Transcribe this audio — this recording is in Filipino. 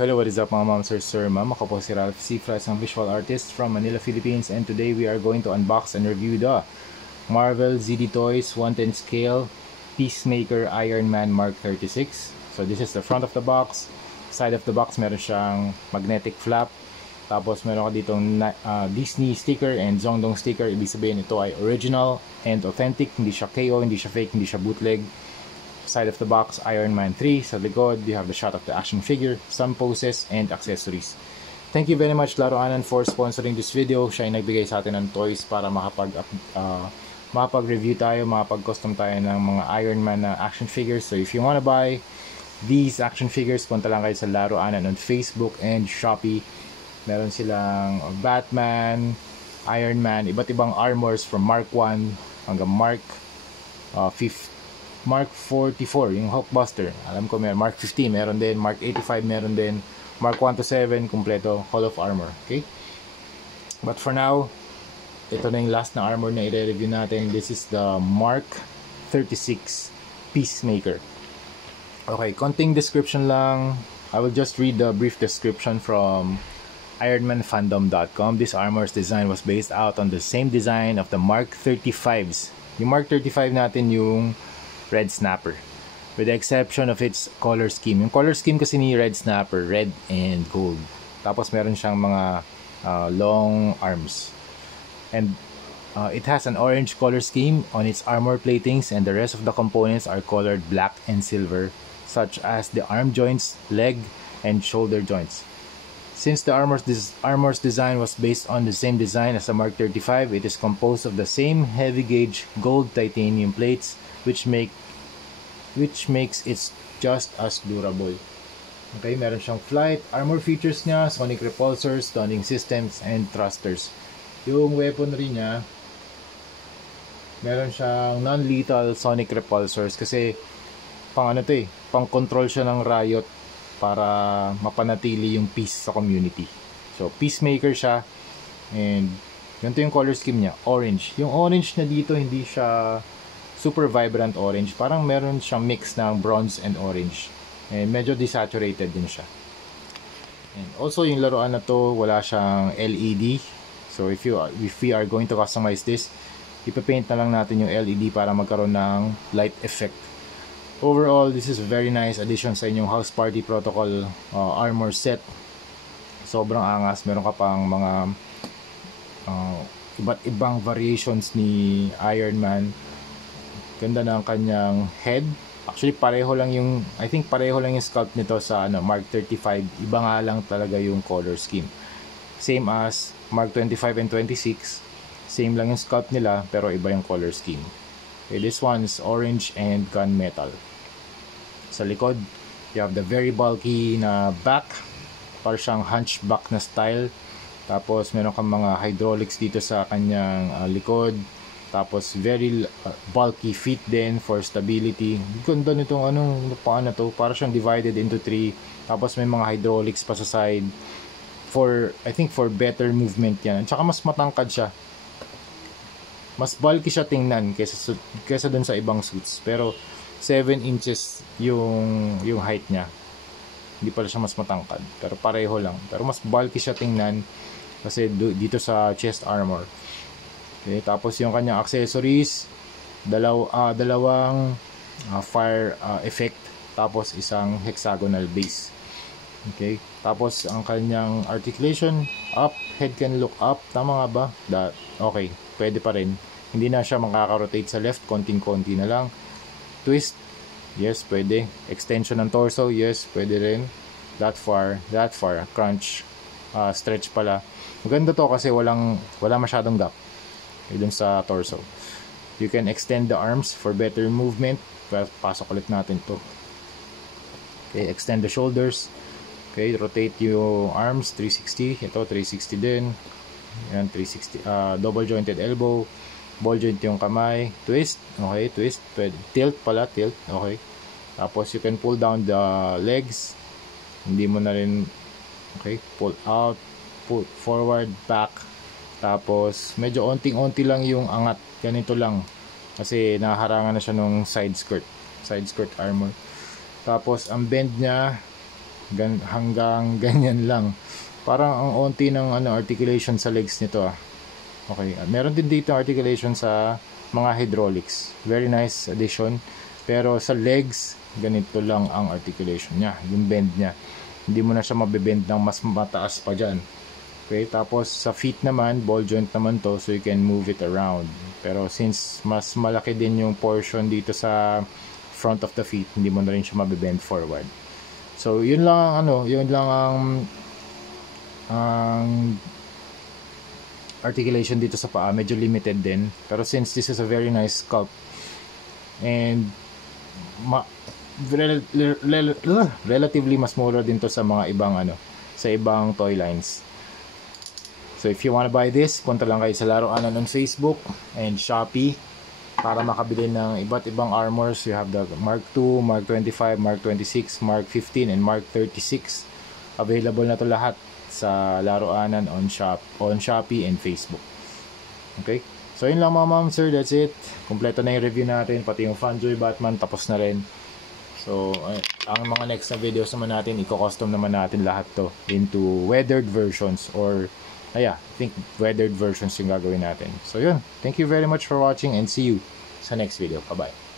Hello, what is up mga ma'am, sir, ma'am? Ako po si Ralph Cifra, isang visual artist from Manila, Philippines, and today we are going to unbox and review the Marvel ZD Toys 110 scale Peacemaker Iron Man Mark 36. So this is the front of the box. Side of the box meron siyang magnetic flap. Tapos meron ka ditong Disney sticker and Zongdong sticker. Ibig sabihin ito ay original and authentic. Hindi siya KO, hindi siya fake, hindi siya bootleg. Side of the box, Iron Man 3. Sa likod, you have the shot of the action figure, some poses, and accessories. Thank you very much Laruanan for sponsoring this video. Siya ay nagbigay sa atin ng toys para makapag-review tayo, makapag-custom tayo ng mga Iron Man na action figures. So if you wanna buy these action figures, punta lang kayo sa Laruanan on Facebook and Shopee. Meron silang Batman, Iron Man, iba't ibang armors from Mark 1 hanggang Mark 44, yung Hulkbuster. Alam ko meron. Mark 15 meron din. Mark 85 meron din. Mark 1 to 7, kompleto. Hall of Armor. Okay? But for now, ito na yung last na armor na i-review natin. This is the Mark 36 Peacemaker. Okay, konting description lang. I will just read the brief description from IronManFandom.com. This armor's design was based out on the same design of the Mark 35s. Yung Mark 35 natin yung Red Snapper, with the exception of its color scheme. Yung color scheme kasi ni Red Snapper, red and gold. Tapos meron siyang mga long arms. And it has an orange color scheme on its armor platings, and the rest of the components are colored black and silver, such as the arm joints, leg, and shoulder joints. Since the armor's design was based on the same design as the Mark 35, it is composed of the same heavy gauge gold titanium plates, which makes it just as durable. Okay, meron siyang flight, armor features niya, sonic repulsors, stunning systems, and thrusters. Yung weaponry niya, meron siyang non-lethal sonic repulsors kasi pang control siya ng riot para mapanatili yung peace sa community. So, peacemaker siya, and ganito yung color scheme niya, orange. Yung orange na dito, hindi siya super vibrant orange. Parang meron siyang mix ng bronze and orange. And medyo desaturated din siya. And also, yung laruan na to, wala siyang LED. So, if we are going to customize this, ipapaint na lang natin yung LED para magkaroon ng light effect. Overall, this is a very nice addition sa inyong House Party Protocol armor set. Sobrang angas. Meron ka pang mga iba't ibang variations ni Iron Man. Ganda ng kanyang head. Actually, I think pareho lang yung sculpt nito sa Mark 35. Iba nga lang talaga yung color scheme. Same as Mark 25 and 26. Same lang yung sculpt nila, pero iba yung color scheme. Okay, this one is orange and gunmetal. Sa likod, you have the very bulky na back. Parang siyang hunchback na style. Tapos, meron kang mga hydraulics dito sa kanyang likod. Tapos very bulky feet din for stability. Ganda nitong paano to. Para siyang divided into 3. Tapos may mga hydraulics pa sa side. I think for better movement yan. Tsaka mas matangkad siya. Mas bulky siya tingnan kaysa dun sa ibang suits. Pero 7 inches yung height niya. Hindi pala siya mas matangkad. Pero pareho lang. Pero mas bulky siya tingnan kasi dito sa chest armor. Okay, tapos yung kanyang accessories, dalawang fire effect, tapos isang hexagonal base. Okay, tapos ang kanyang articulation, up, head can look up, tama nga ba? Okay, pwede pa rin. Hindi na siya makaka-rotate sa left, konting-konti na lang. Twist, yes, pwede. Extension ng torso, yes, pwede rin. That far, crunch, stretch pala. Maganda to kasi wala masyadong gap dun sa torso. You can extend the arms for better movement. Pasok ulit natin to. Okay, extend the shoulders. Okay, rotate yung arms 360. Ito 360 din. Yan 360. Double jointed elbow. Ball joint yung kamay. Twist. Okay, twist. Tilt pala, tilt. Okay. Tapos you can pull down the legs. Hindi mo na rin. Okay, pull out, pull forward, back. Tapos, medyo onting-onti lang yung angat. Ganito lang. Kasi naharangan na siya nung side skirt armor. Tapos, ang bend niya, hanggang ganyan lang. Parang ang onti ng articulation sa legs nito ah. Okay, meron din dito articulation sa mga hydraulics. Very nice addition. Pero sa legs, ganito lang ang articulation niya, yung bend niya. Hindi mo na siya mabebend ng mas mataas pa dyan. Okay, tapos sa feet naman, ball joint naman to, so you can move it around. Pero since mas malaki din yung portion dito sa front of the feet, hindi mo na rin siya mabebend forward. So yun lang yun lang ang articulation dito sa paa, medyo limited din. Pero since this is a very nice sculpt and relatively mas mura din to sa mga ibang sa ibang toy lines. So if you wanna buy this, punta lang kayo sa Laruanan on Facebook and Shopee para makabili ng iba't ibang armors. You have the Mark II, Mark 25, Mark 26, Mark 15, and Mark 36. Available na to lahat sa Laruanan on Shopee and Facebook. Okay? So yun lang mga ma'am, sir, that's it. Kompleto na yung review natin, pati yung Fanjoy Batman tapos na rin. So ang mga next na videos naman natin, i-custom naman natin lahat to into weathered versions or I think weathered versions yung gagawin natin. So yun, thank you very much for watching and see you sa next video. Bye bye.